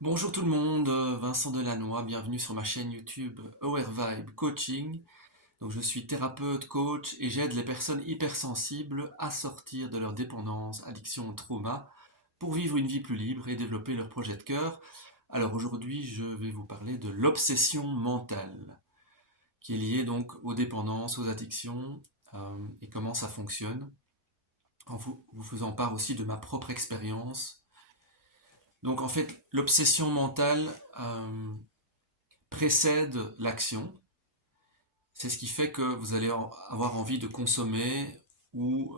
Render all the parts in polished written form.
Bonjour tout le monde, Vincent Delannoy, bienvenue sur ma chaîne YouTube Aware Vibe Coaching. Donc je suis thérapeute, coach et j'aide les personnes hypersensibles à sortir de leur dépendance, addiction, trauma pour vivre une vie plus libre et développer leur projet de cœur. Alors aujourd'hui, je vais vous parler de l'obsession mentale qui est liée donc aux dépendances, aux addictions et comment ça fonctionne en vous faisant part aussi de ma propre expérience. Donc en fait, l'obsession mentale précède l'action. C'est ce qui fait que vous allez avoir envie de consommer ou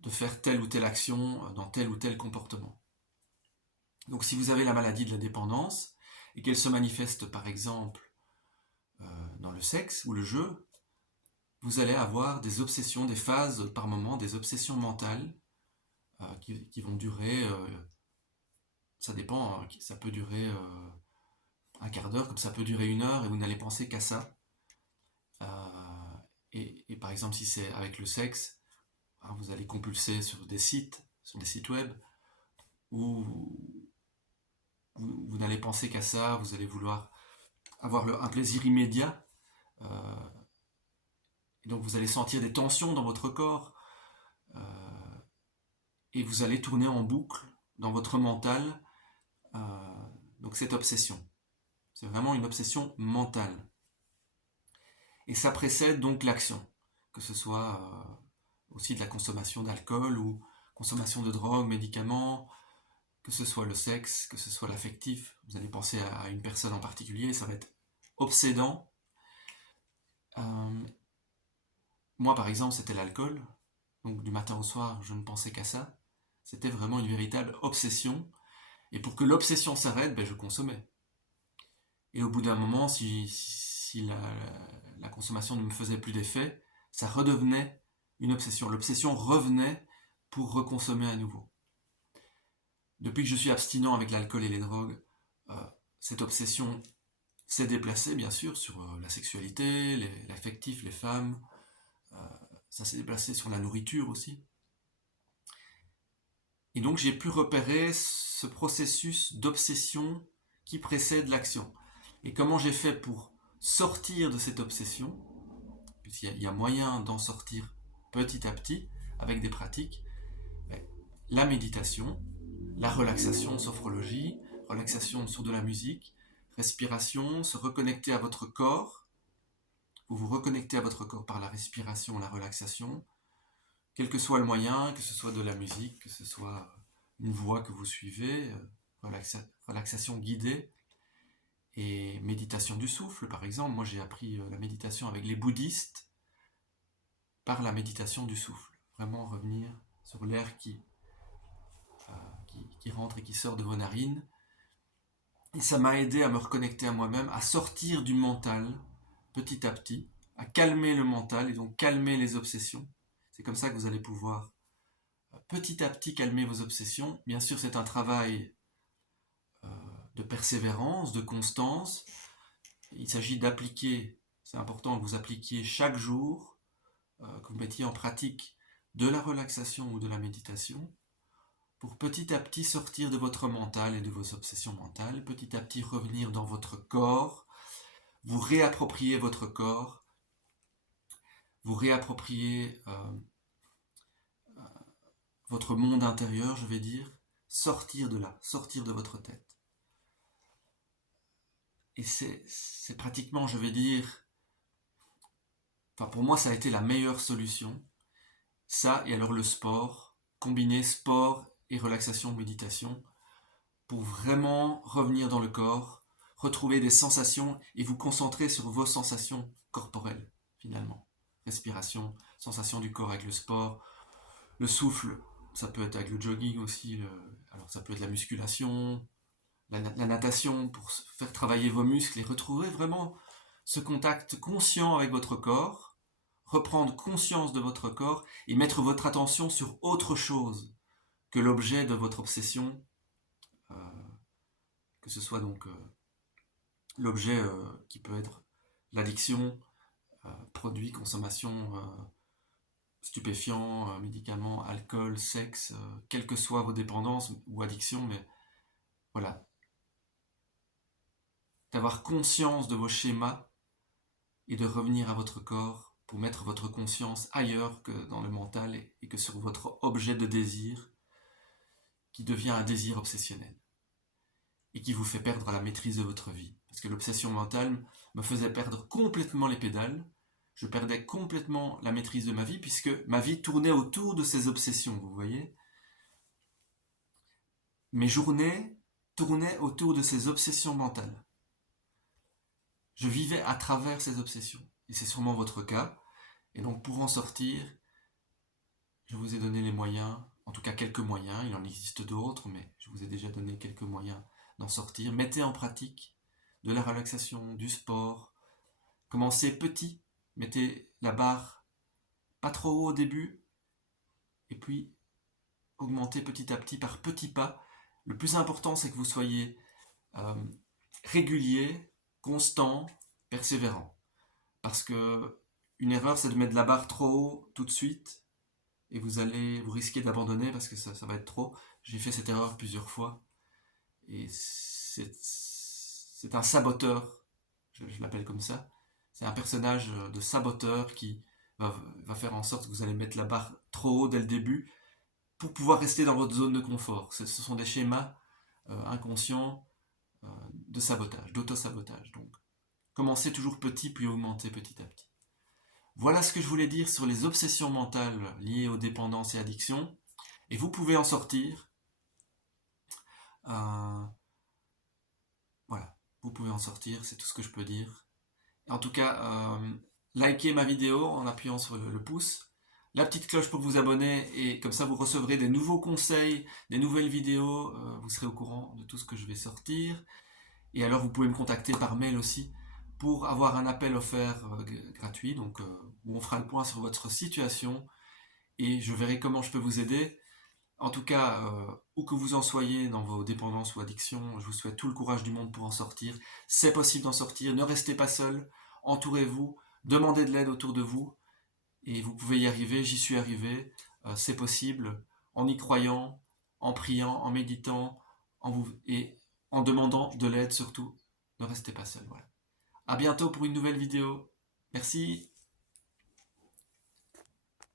de faire telle ou telle action dans tel ou tel comportement. Donc si vous avez la maladie de la dépendance et qu'elle se manifeste par exemple dans le sexe ou le jeu, vous allez avoir des obsessions, des phases par moment, des obsessions mentales qui vont durer, ça dépend, hein, ça peut durer un quart d'heure, comme ça peut durer une heure et vous n'allez penser qu'à ça. Euh, et par exemple, si c'est avec le sexe, hein, vous allez compulser sur des sites web, où vous n'allez penser qu'à ça, vous allez vouloir avoir un plaisir immédiat, euh, et donc vous allez sentir des tensions dans votre corps, euh, et vous allez tourner en boucle dans votre mental, euh, donc cette obsession. C'est vraiment une obsession mentale. Et ça précède donc l'action, que ce soit aussi de la consommation d'alcool ou consommation de drogue, médicaments, que ce soit le sexe, que ce soit l'affectif. Vous allez penser à une personne en particulier, ça va être obsédant. Euh, Moi, par exemple, c'était l'alcool. Donc du matin au soir, je ne pensais qu'à ça. C'était vraiment une véritable obsession. Et pour que l'obsession s'arrête, ben, je consommais. Et au bout d'un moment, si la consommation ne me faisait plus d'effet, ça redevenait une obsession. L'obsession revenait pour reconsommer à nouveau. Depuis que je suis abstinent avec l'alcool et les drogues, euh, cette obsession s'est déplacée, bien sûr, sur la sexualité, l'affectif, les femmes. Euh, Ça s'est déplacé sur la nourriture aussi. Et donc j'ai pu repérer ce processus d'obsession qui précède l'action. Et comment j'ai fait pour sortir de cette obsession, puisqu'il y a moyen d'en sortir petit à petit avec des pratiques, la méditation, la relaxation, sophrologie, relaxation sur de la musique, respiration, se reconnecter à votre corps. Vous vous reconnectez à votre corps par la respiration, la relaxation, quel que soit le moyen, que ce soit de la musique, que ce soit une voix que vous suivez, relaxation guidée et méditation du souffle, par exemple. Moi, j'ai appris la méditation avec les bouddhistes par la méditation du souffle. Vraiment revenir sur l'air qui rentre et qui sort de vos narines. Et ça m'a aidé à me reconnecter à moi-même, à sortir du mental petit à petit, à calmer le mental et donc calmer les obsessions. C'est comme ça que vous allez pouvoir petit à petit calmer vos obsessions. Bien sûr, c'est un travail euh, de persévérance, de constance. Il s'agit d'appliquer, c'est important que vous appliquiez chaque jour, que vous mettiez en pratique de la relaxation ou de la méditation, pour petit à petit sortir de votre mental et de vos obsessions mentales, petit à petit revenir dans votre corps, vous réapproprier votre corps, vous réapproprier votre monde intérieur, je vais dire, sortir de là, sortir de votre tête. Et c'est pratiquement, je vais dire, enfin pour moi ça a été la meilleure solution. Ça et alors le sport, combiner sport et relaxation, méditation, pour vraiment revenir dans le corps, retrouver des sensations et vous concentrer sur vos sensations corporelles finalement. Respiration, sensation du corps avec le sport, le souffle, ça peut être avec le jogging aussi, alors ça peut être la musculation, la natation pour faire travailler vos muscles et retrouver vraiment ce contact conscient avec votre corps, reprendre conscience de votre corps et mettre votre attention sur autre chose que l'objet de votre obsession, euh, que ce soit donc l'objet qui peut être l'addiction, produits, consommation, stupéfiants, médicaments, alcool, sexe, quelles que soient vos dépendances ou addictions, mais voilà, d'avoir conscience de vos schémas et de revenir à votre corps pour mettre votre conscience ailleurs que dans le mental et que sur votre objet de désir qui devient un désir obsessionnel et qui vous fait perdre la maîtrise de votre vie. Parce que l'obsession mentale me faisait perdre complètement les pédales, je perdais complètement la maîtrise de ma vie puisque ma vie tournait autour de ces obsessions, vous voyez. Mes journées tournaient autour de ces obsessions mentales. Je vivais à travers ces obsessions. Et c'est sûrement votre cas. Et donc pour en sortir, je vous ai donné les moyens, en tout cas quelques moyens, il en existe d'autres, mais je vous ai déjà donné quelques moyens d'en sortir. Mettez en pratique de la relaxation, du sport. Commencez petit, mettez la barre pas trop haut au début, et puis augmentez petit à petit par petits pas. Le plus important, c'est que vous soyez euh, régulier, constant, persévérant. Parce que une erreur, c'est de mettre la barre trop haut tout de suite, et vous risquez d'abandonner parce que ça va être trop. J'ai fait cette erreur plusieurs fois, et c'est un saboteur, je l'appelle comme ça. C'est un personnage de saboteur qui va faire en sorte que vous allez mettre la barre trop haut dès le début pour pouvoir rester dans votre zone de confort. Ce sont des schémas inconscients de sabotage, d'auto-sabotage. Donc, commencez toujours petit, puis augmentez petit à petit. Voilà ce que je voulais dire sur les obsessions mentales liées aux dépendances et addictions. Et vous pouvez en sortir. Voilà, vous pouvez en sortir, c'est tout ce que je peux dire. En tout cas, likez ma vidéo en appuyant sur le pouce. La petite cloche pour vous abonner et comme ça vous recevrez des nouveaux conseils, des nouvelles vidéos. Vous serez au courant de tout ce que je vais sortir. Et alors vous pouvez me contacter par mail aussi pour avoir un appel offert gratuit, donc où on fera le point sur votre situation et je verrai comment je peux vous aider. En tout cas, où que vous en soyez dans vos dépendances ou addictions, je vous souhaite tout le courage du monde pour en sortir. C'est possible d'en sortir, ne restez pas seul, entourez-vous, demandez de l'aide autour de vous et vous pouvez y arriver, j'y suis arrivé, c'est possible, en y croyant, en priant, en méditant, et en demandant de l'aide surtout. Ne restez pas seul, voilà. À bientôt pour une nouvelle vidéo. Merci.